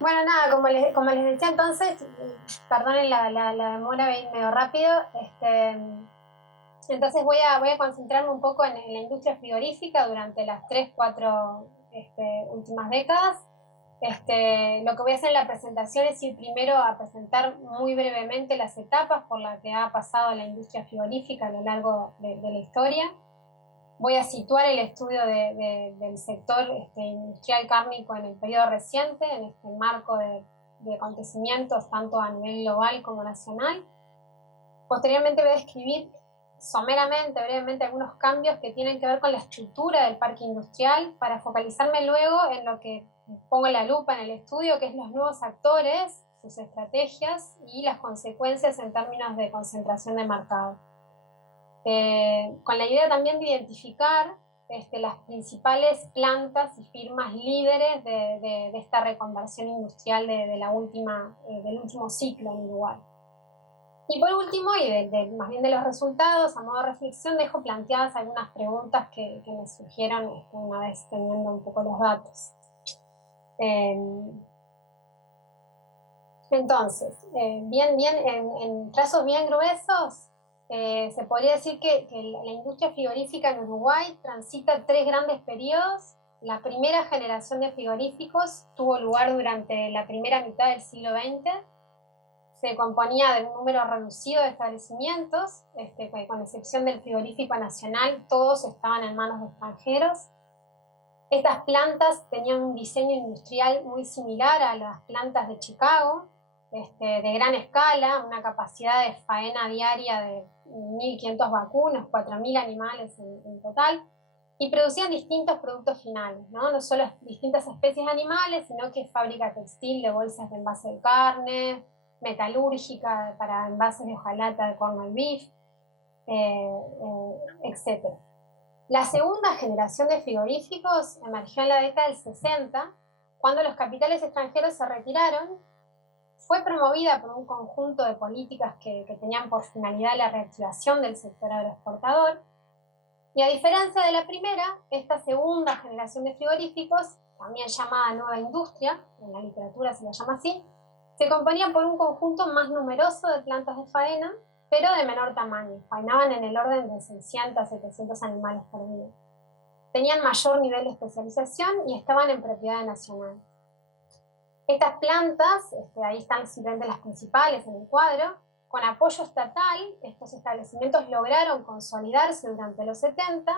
Bueno, nada, como les decía entonces, perdonen la demora, voy a ir medio rápido. Entonces voy a concentrarme un poco en la industria frigorífica durante las 3, 4 últimas décadas. Lo que voy a hacer en la presentación es ir primero a presentar muy brevemente las etapas por las que ha pasado la industria frigorífica a lo largo de la historia. Voy a situar el estudio del sector industrial cárnico en el periodo reciente, en este marco de acontecimientos tanto a nivel global como nacional. Posteriormente voy a describir someramente, brevemente, algunos cambios que tienen que ver con la estructura del parque industrial para focalizarme luego en lo que pongo la lupa en el estudio, que es los nuevos actores, sus estrategias y las consecuencias en términos de concentración de mercado. Con la idea también de identificar las principales plantas y firmas líderes de esta reconversión industrial del último ciclo en Uruguay. Y por último, más bien de los resultados, a modo de reflexión, dejo planteadas algunas preguntas que me surgieron una vez teniendo un poco los datos. Entonces, en trazos bien gruesos, se podría decir que la industria frigorífica en Uruguay transita tres grandes periodos. La primera generación de frigoríficos tuvo lugar durante la primera mitad del siglo XX. Se componía de un número reducido de establecimientos, con excepción del frigorífico nacional, todos estaban en manos de extranjeros. Estas plantas tenían un diseño industrial muy similar a las plantas de Chicago, de gran escala, una capacidad de faena diaria de 1.500 vacunos, 4.000 animales en total, y producían distintos productos finales, ¿no? Solo distintas especies de animales, sino que fábrica textil de bolsas de envase de carne, metalúrgica para envases de hojalata de corned beef, etc. La segunda generación de frigoríficos emergió en la década del 60, cuando los capitales extranjeros se retiraron. Fue promovida por un conjunto de políticas que tenían por finalidad la reactivación del sector agroexportador. Y a diferencia de la primera, esta segunda generación de frigoríficos, también llamada nueva industria, en la literatura se la llama así, se componía por un conjunto más numeroso de plantas de faena, pero de menor tamaño. Faenaban en el orden de 600 a 700 animales por día. Tenían mayor nivel de especialización y estaban en propiedad nacional. Estas plantas, ahí están simplemente las principales en el cuadro, con apoyo estatal, estos establecimientos lograron consolidarse durante los 70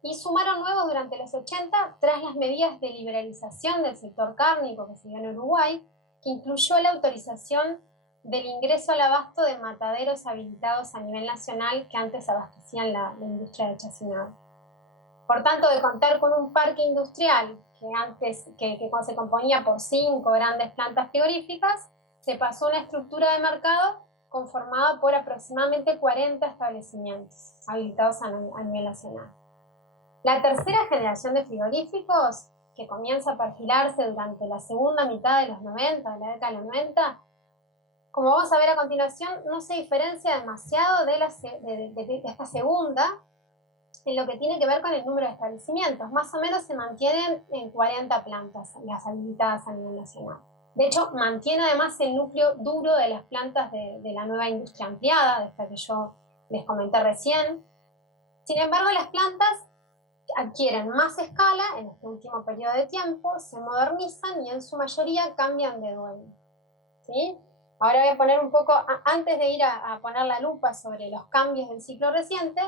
y sumaron nuevos durante los 80 tras las medidas de liberalización del sector cárnico que se dio en Uruguay, que incluyó la autorización del ingreso al abasto de mataderos habilitados a nivel nacional que antes abastecían la industria de chacinado. Por tanto, de contar con un parque industrial que se componía por 5 grandes plantas frigoríficas, se pasó a una estructura de mercado conformada por aproximadamente 40 establecimientos habilitados a nivel nacional. La tercera generación de frigoríficos, que comienza a perfilarse durante la segunda mitad de los 90, de la década de los 90, como vamos a ver a continuación, no se diferencia demasiado de esta segunda, en lo que tiene que ver con el número de establecimientos. Más o menos se mantienen en 40 plantas las habilitadas a nivel nacional. De hecho, mantiene además el núcleo duro de las plantas de la nueva industria ampliada, de esta que yo les comenté recién. Sin embargo, las plantas adquieren más escala en este último periodo de tiempo, se modernizan y en su mayoría cambian de dueño. ¿Sí? Ahora voy a poner un poco, antes de ir a poner la lupa sobre los cambios del ciclo reciente,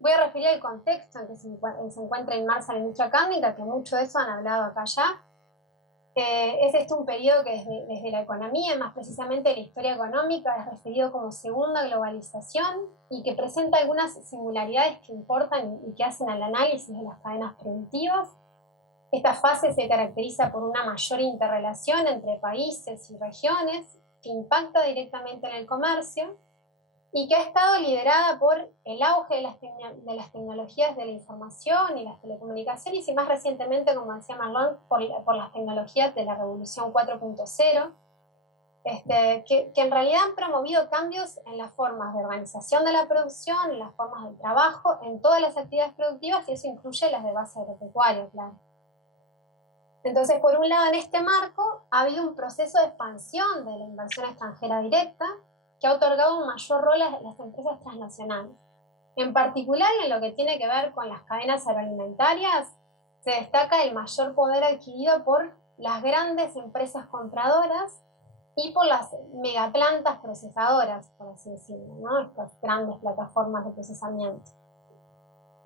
voy a referir al contexto en que se encuentra inmersa la industria cárnica, que mucho de eso han hablado acá ya. Es un periodo que desde la economía, más precisamente la historia económica, es referido como segunda globalización y que presenta algunas singularidades que importan y que hacen al análisis de las cadenas productivas. Esta fase se caracteriza por una mayor interrelación entre países y regiones que impacta directamente en el comercio y que ha estado liderada por el auge de las tecnologías de la información y las telecomunicaciones y más recientemente, como decía Marlon, por las tecnologías de la revolución 4.0, que en realidad han promovido cambios en las formas de organización de la producción, en las formas del trabajo, en todas las actividades productivas, y eso incluye las de base agropecuaria, claro. Entonces, por un lado, en este marco ha habido un proceso de expansión de la inversión extranjera directa que ha otorgado un mayor rol a las empresas transnacionales. En particular, en lo que tiene que ver con las cadenas agroalimentarias, se destaca el mayor poder adquirido por las grandes empresas compradoras y por las megaplantas procesadoras, por así decirlo, ¿no? Estas grandes plataformas de procesamiento.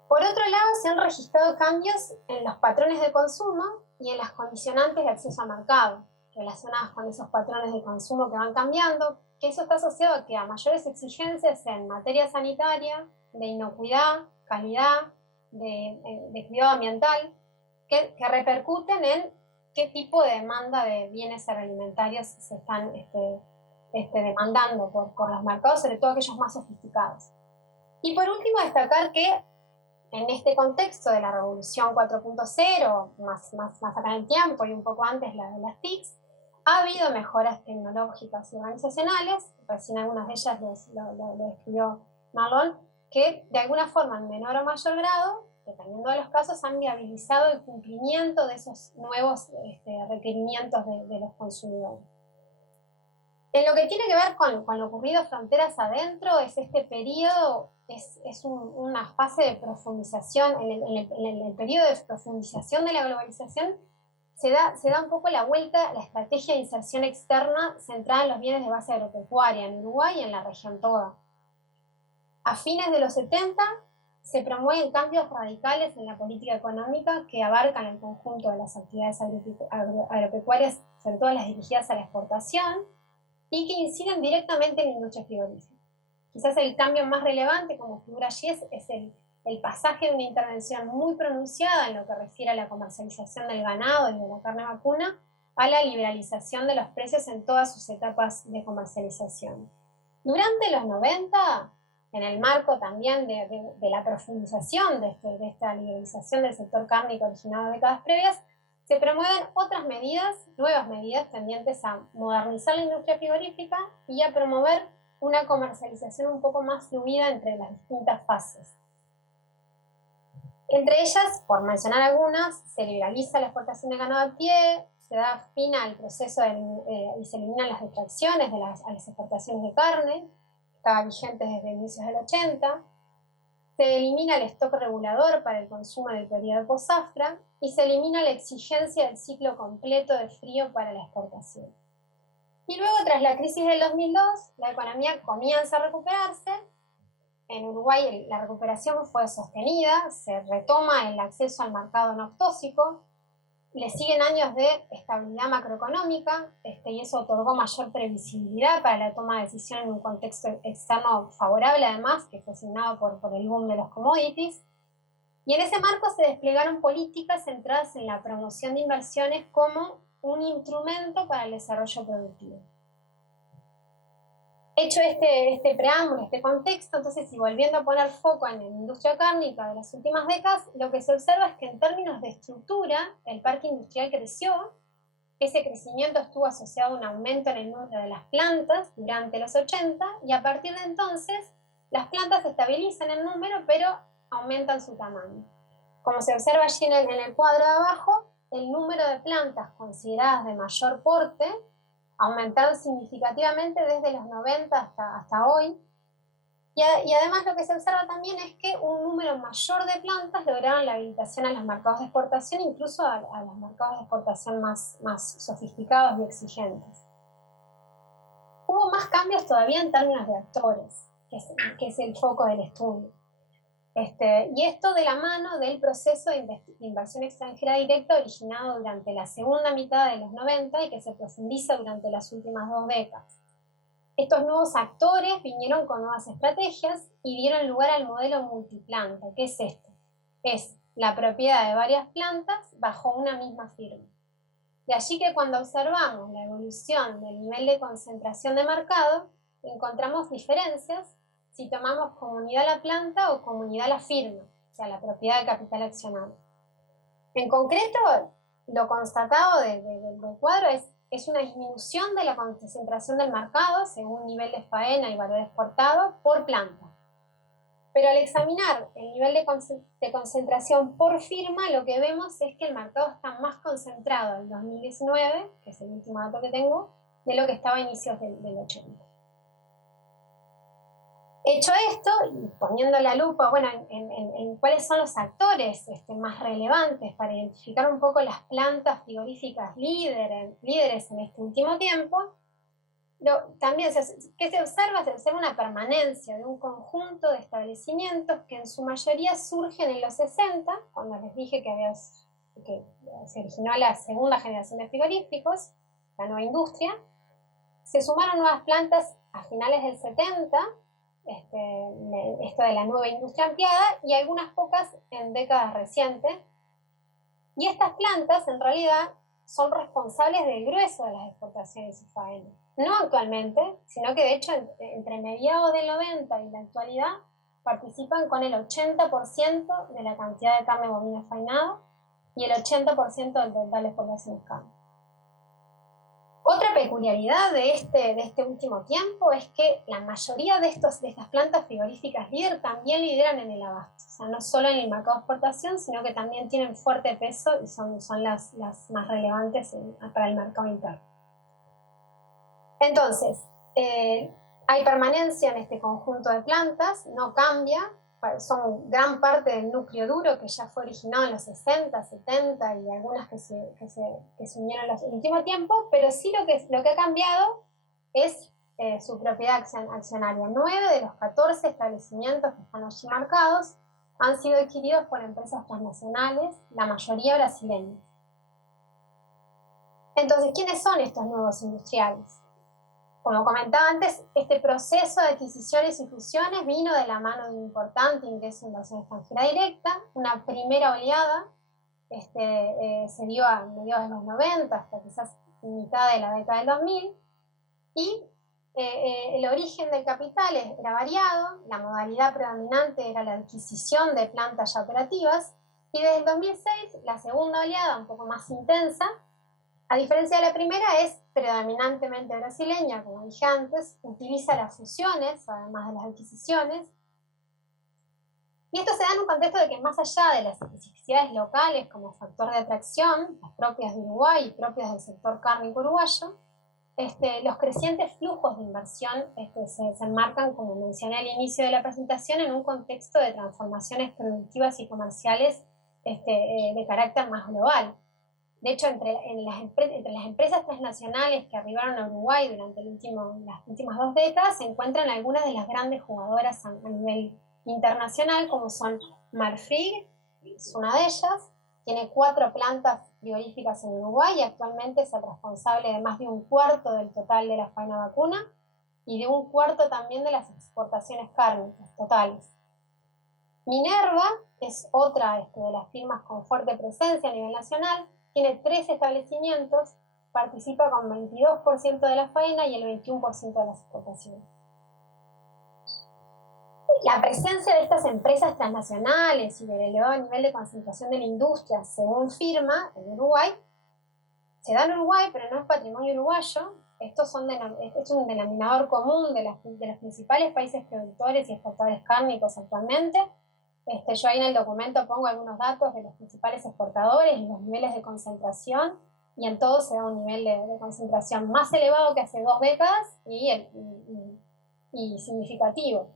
Por otro lado, se han registrado cambios en los patrones de consumo y en las condicionantes de acceso al mercado, relacionadas con esos patrones de consumo que van cambiando, que eso está asociado a que a mayores exigencias en materia sanitaria, de inocuidad, calidad, de cuidado ambiental, que repercuten en qué tipo de demanda de bienes agroalimentarios se están demandando por los mercados, sobre todo aquellos más sofisticados. Y por último, destacar que en este contexto de la revolución 4.0, más acá en el tiempo y un poco antes la de las TICs, ha habido mejoras tecnológicas y organizacionales, recién algunas de ellas lo describió Marlon, que de alguna forma en menor o mayor grado, dependiendo de los casos, han viabilizado el cumplimiento de esos nuevos requerimientos de los consumidores. En lo que tiene que ver con lo ocurrido fronteras adentro, es este periodo, es una fase de profundización, en el periodo de profundización de la globalización, se da un poco la vuelta a la estrategia de inserción externa centrada en los bienes de base agropecuaria en Uruguay y en la región toda. A fines de los 70 se promueven cambios radicales en la política económica que abarcan el conjunto de las actividades agropecuarias, sobre todo las dirigidas a la exportación, y que inciden directamente en la industria frigorífica. Quizás el cambio más relevante, como figura allí, es el pasaje de una intervención muy pronunciada en lo que refiere a la comercialización del ganado y de la carne vacuna a la liberalización de los precios en todas sus etapas de comercialización. Durante los 90, en el marco también de la profundización de esta liberalización del sector cárnico originado de décadas previas, se promueven otras medidas, nuevas medidas tendientes a modernizar la industria frigorífica y a promover una comercialización un poco más fluida entre las distintas fases. Entre ellas, por mencionar algunas, se liberaliza la exportación de ganado a pie, se da fin al proceso y se eliminan las extracciones a las exportaciones de carne, estaba vigente desde inicios del 80, se elimina el stock regulador para el consumo en el periodo post-zafra y se elimina la exigencia del ciclo completo de frío para la exportación. Y luego, tras la crisis del 2002, la economía comienza a recuperarse. En Uruguay la recuperación fue sostenida, se retoma el acceso al mercado no tóxico, le siguen años de estabilidad macroeconómica, y eso otorgó mayor previsibilidad para la toma de decisión en un contexto externo favorable, además, que fue asignado por el boom de los commodities. Y en ese marco se desplegaron políticas centradas en la promoción de inversiones como un instrumento para el desarrollo productivo. Hecho este preámbulo, este contexto, entonces, y volviendo a poner foco en la industria cárnica de las últimas décadas, lo que se observa es que en términos de estructura, el parque industrial creció. Ese crecimiento estuvo asociado a un aumento en el número de las plantas durante los 80, y a partir de entonces, las plantas se estabilizan en número, pero aumentan su tamaño. Como se observa allí en el cuadro de abajo, el número de plantas consideradas de mayor porte aumentado significativamente desde los 90 hasta hoy. Y además lo que se observa también es que un número mayor de plantas lograron la habilitación a los mercados de exportación, incluso a los mercados de exportación más sofisticados y exigentes. Hubo más cambios todavía en términos de actores, que es el foco del estudio. Y esto de la mano del proceso de inversión extranjera directa originado durante la segunda mitad de los 90 y que se profundiza durante las últimas 2 décadas. Estos nuevos actores vinieron con nuevas estrategias y dieron lugar al modelo multiplanta. ¿Qué es esto? Es la propiedad de varias plantas bajo una misma firma. De allí que cuando observamos la evolución del nivel de concentración de mercado, encontramos diferencias si tomamos como unidad la planta o como unidad la firma, o sea, la propiedad de capital accionario. En concreto, lo constatado del cuadro es una disminución de la concentración del mercado según nivel de faena y valor exportado por planta. Pero al examinar el nivel de concentración por firma, lo que vemos es que el mercado está más concentrado en 2019, que es el último dato que tengo, de lo que estaba a inicios del 80. Hecho esto, y poniendo la lupa en cuáles son los actores más relevantes para identificar un poco las plantas frigoríficas líderes en este último tiempo, también, ¿qué se observa? Se observa una permanencia de un conjunto de establecimientos que en su mayoría surgen en los 60, cuando les dije que se originó la segunda generación de frigoríficos, la nueva industria. Se sumaron nuevas plantas a finales del 70, esto de la nueva industria ampliada, y algunas pocas en décadas recientes. Y estas plantas, en realidad, son responsables del grueso de las exportaciones y faena. No actualmente, sino que de hecho entre mediados del 90 y la actualidad participan con el 80% de la cantidad de carne bovina faenada y el 80% del total de exportaciones de carne. Otra peculiaridad de este último tiempo es que la mayoría de estas plantas frigoríficas líder también lideran en el abasto. O sea, no solo en el mercado de exportación, sino que también tienen fuerte peso y son las más relevantes para el mercado interno. Entonces, hay permanencia en este conjunto de plantas, no cambia, son gran parte del núcleo duro que ya fue originado en los 60, 70 y algunas que se unieron en el último tiempo, pero sí lo que ha cambiado es su propiedad accionaria. 9 de los 14 establecimientos que están allí marcados han sido adquiridos por empresas transnacionales, la mayoría brasileñas. Entonces, ¿quiénes son estos nuevos industriales? Como comentaba antes, este proceso de adquisiciones y fusiones vino de la mano de un importante ingreso de inversión extranjera directa. Una primera oleada se dio a mediados de los 90 hasta quizás mitad de la década del 2000, y el origen del capital era variado, la modalidad predominante era la adquisición de plantas ya operativas, y desde el 2006 la segunda oleada, un poco más intensa, a diferencia de la primera, es predominantemente brasileña, como dije antes, utiliza las fusiones, además de las adquisiciones. Y esto se da en un contexto de que más allá de las especificidades locales como factor de atracción, las propias de Uruguay y propias del sector cárnico uruguayo, los crecientes flujos de inversión se enmarcan, como mencioné al inicio de la presentación, en un contexto de transformaciones productivas y comerciales de carácter más global. De hecho, entre las empresas transnacionales que arribaron a Uruguay durante las últimas 2 décadas se encuentran algunas de las grandes jugadoras a nivel internacional, como son Marfrig, es una de ellas, tiene 4 plantas frigoríficas en Uruguay y actualmente es el responsable de más de 1/4 del total de la faena vacuna y de 1/4 también de las exportaciones cárnicas totales. Minerva es otra de las firmas con fuerte presencia a nivel nacional, tiene 3 establecimientos, participa con 22% de la faena y el 21% de las exportaciones. La presencia de estas empresas transnacionales y del elevado nivel de concentración de la industria, según firma, en Uruguay, se da en Uruguay, pero no es patrimonio uruguayo. Esto es un denominador común de los principales países productores y exportadores cárnicos actualmente. Yo ahí en el documento pongo algunos datos de los principales exportadores y los niveles de concentración, y en todo se da un nivel de concentración más elevado que hace 2 décadas y significativo.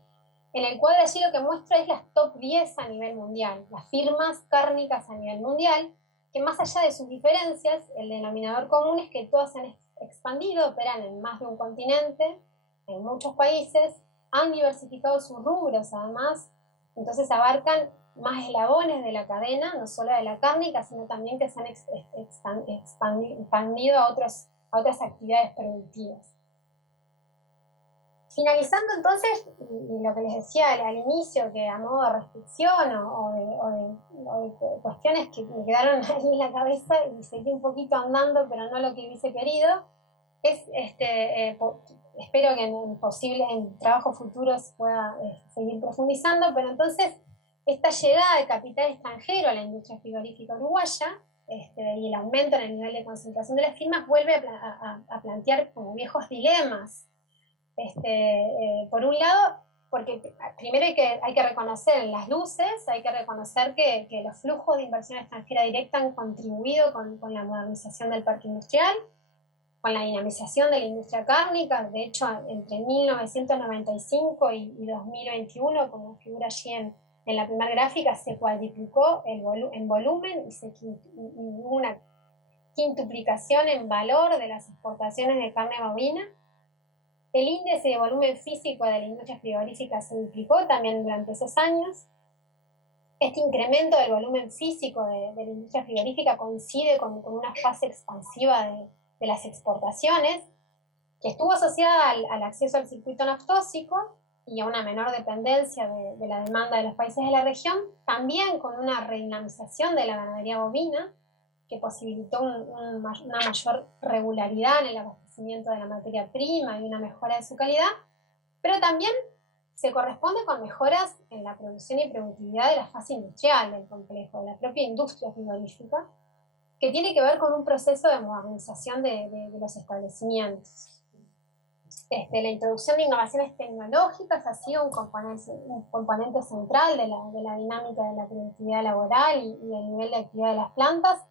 En el cuadro allí lo que muestra es las top 10 a nivel mundial, las firmas cárnicas a nivel mundial, que más allá de sus diferencias, el denominador común es que todas se han expandido, operan en más de un continente, en muchos países, han diversificado sus rubros además, entonces abarcan más eslabones de la cadena, no solo de la cárnica, sino también que se han expandido a otras actividades productivas. Finalizando entonces, y lo que les decía al inicio, que a modo de restricción o de cuestiones que me quedaron ahí en la cabeza y seguí un poquito andando, pero no lo que hubiese querido, es espero que en trabajos futuros pueda seguir profundizando, pero entonces esta llegada de capital extranjero a la industria frigorífica uruguaya y el aumento en el nivel de concentración de las firmas vuelve a plantear como viejos dilemas. Por un lado, porque primero hay que reconocer las luces, hay que reconocer que los flujos de inversión extranjera directa han contribuido con la modernización del parque industrial, con la dinamización de la industria cárnica. De hecho, entre 1995 y 2021, como figura allí en la primera gráfica, se cuadriplicó en volumen y hubo una quintuplicación en valor de las exportaciones de carne bovina. El índice de volumen físico de la industria frigorífica se duplicó también durante esos años. Este incremento del volumen físico de la industria frigorífica coincide con una fase expansiva de las exportaciones, que estuvo asociada al acceso al circuito naftóxico y a una menor dependencia de la demanda de los países de la región, también con una redinamización de la ganadería bovina, que posibilitó una mayor regularidad en el abastecimiento de la materia prima y una mejora de su calidad, pero también se corresponde con mejoras en la producción y productividad de la fase industrial del complejo, de la propia industria frigorífica, que tiene que ver con un proceso de modernización de los establecimientos. La introducción de innovaciones tecnológicas ha sido un componente central de la dinámica de la productividad laboral y del nivel de actividad de las plantas.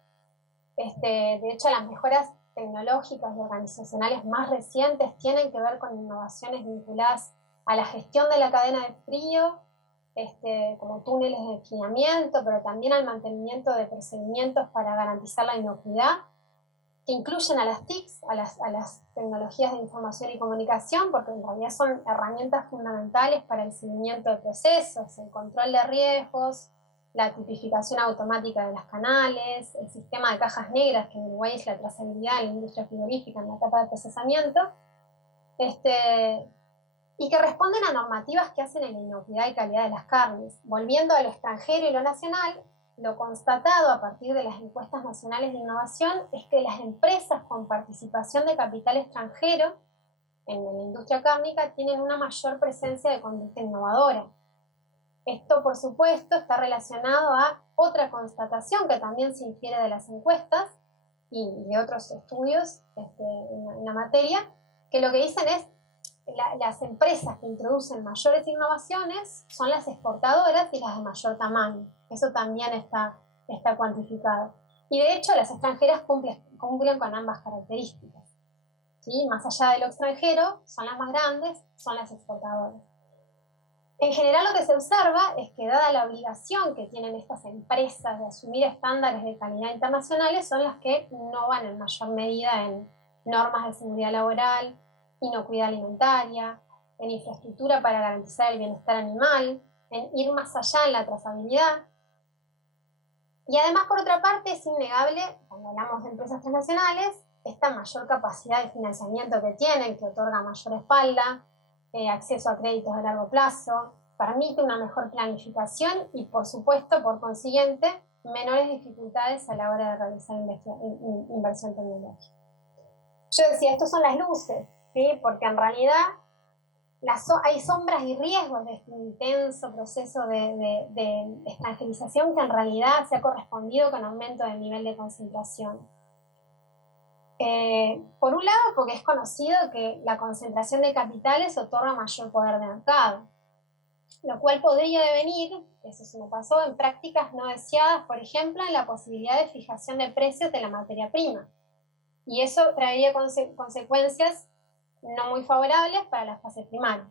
De hecho, las mejoras tecnológicas y organizacionales más recientes tienen que ver con innovaciones vinculadas a la gestión de la cadena de frío, como túneles de enfriamiento, pero también al mantenimiento de procedimientos para garantizar la inocuidad, que incluyen a las TICs, a las tecnologías de información y comunicación, porque en realidad son herramientas fundamentales para el seguimiento de procesos, el control de riesgos, la tipificación automática de las canales, el sistema de cajas negras, que en Uruguay es la trazabilidad de la industria frigorífica en la etapa de procesamiento, y que responden a normativas que hacen en la inocuidad y calidad de las carnes. Volviendo a lo extranjero y lo nacional, lo constatado a partir de las encuestas nacionales de innovación es que las empresas con participación de capital extranjero en la industria cárnica tienen una mayor presencia de conducta innovadora. Esto, por supuesto, está relacionado a otra constatación que también se infiere de las encuestas y de otros estudios en la materia, que lo que dicen es las empresas que introducen mayores innovaciones son las exportadoras y las de mayor tamaño. Eso también está cuantificado. Y de hecho, las extranjeras cumplen con ambas características. ¿Sí? Más allá de lo extranjero, son las más grandes, son las exportadoras. En general, lo que se observa es que, dada la obligación que tienen estas empresas de asumir estándares de calidad internacionales, son las que innovan en mayor medida en normas de seguridad laboral, inocuidad alimentaria, en infraestructura para garantizar el bienestar animal, en ir más allá en la trazabilidad. Y además, por otra parte, es innegable, cuando hablamos de empresas transnacionales, esta mayor capacidad de financiamiento que tienen, que otorga mayor espalda, acceso a créditos de largo plazo, permite una mejor planificación y, por supuesto, por consiguiente, menores dificultades a la hora de realizar inversión tecnológica. Yo decía, estos son las luces, ¿sí? Porque en realidad hay sombras y riesgos de este intenso proceso de extranjerización que en realidad se ha correspondido con aumento del nivel de concentración. Por un lado, porque es conocido que la concentración de capitales otorga mayor poder de mercado, lo cual podría devenir, eso se me pasó, en prácticas no deseadas, por ejemplo, en la posibilidad de fijación de precios de la materia prima. Y eso traería consecuencias no muy favorables para la fase primaria.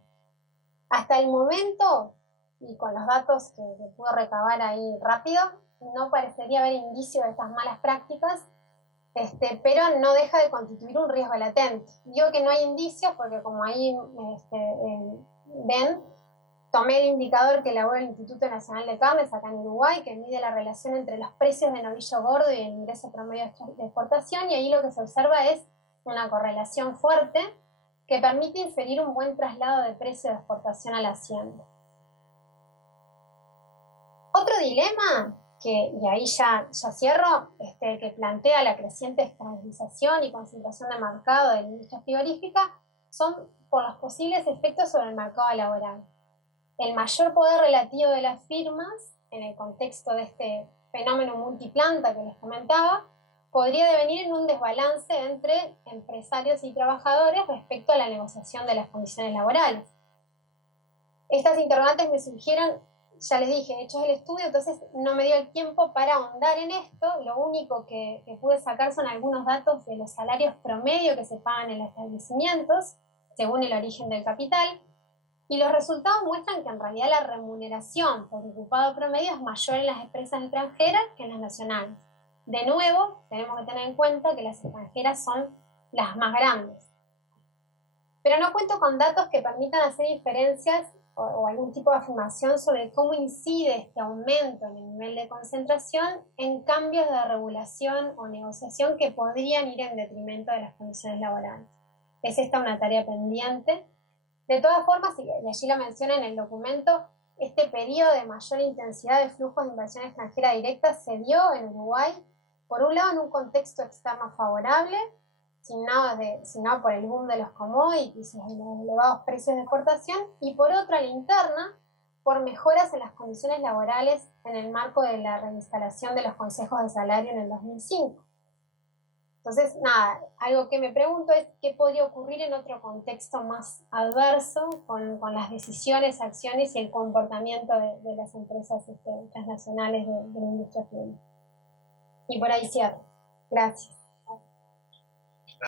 Hasta el momento, y con los datos que puedo recabar ahí rápido, no parecería haber indicios de estas malas prácticas, pero no deja de constituir un riesgo latente. Digo que no hay indicios porque, como ahí ven, tomé el indicador que elabora el Instituto Nacional de Carnes acá en Uruguay, que mide la relación entre los precios de novillo gordo y el ingreso promedio de exportación, y ahí lo que se observa es una correlación fuerte que permite inferir un buen traslado de precio de exportación a la hacienda. Otro dilema, y ahí ya cierro, que plantea la creciente extranjerización y concentración de mercado de la industria frigorífica, son por los posibles efectos sobre el mercado laboral. El mayor poder relativo de las firmas, en el contexto de este fenómeno multiplanta que les comentaba, podría devenir en un desbalance entre empresarios y trabajadores respecto a la negociación de las condiciones laborales. Estas interrogantes me surgieron, ya les dije, hechos el estudio, entonces no me dio el tiempo para ahondar en esto. Lo único que pude sacar son algunos datos de los salarios promedio que se pagan en los establecimientos, según el origen del capital, y los resultados muestran que en realidad la remuneración por ocupado promedio es mayor en las empresas extranjeras que en las nacionales. De nuevo, tenemos que tener en cuenta que las extranjeras son las más grandes. Pero no cuento con datos que permitan hacer diferencias o algún tipo de afirmación sobre cómo incide este aumento en el nivel de concentración en cambios de regulación o negociación que podrían ir en detrimento de las condiciones laborales. Es esta una tarea pendiente. De todas formas, y allí lo menciona en el documento, este periodo de mayor intensidad de flujos de inversión extranjera directa se dio en Uruguay, por un lado en un contexto externo favorable, signado por el boom de los commodities y los elevados precios de exportación, y por otro a la interna, por mejoras en las condiciones laborales en el marco de la reinstalación de los consejos de salario en el 2005. Entonces, nada, algo que me pregunto es qué podría ocurrir en otro contexto más adverso con las decisiones, acciones y el comportamiento de las empresas transnacionales de la industria química. Y por ahí cierro. Gracias.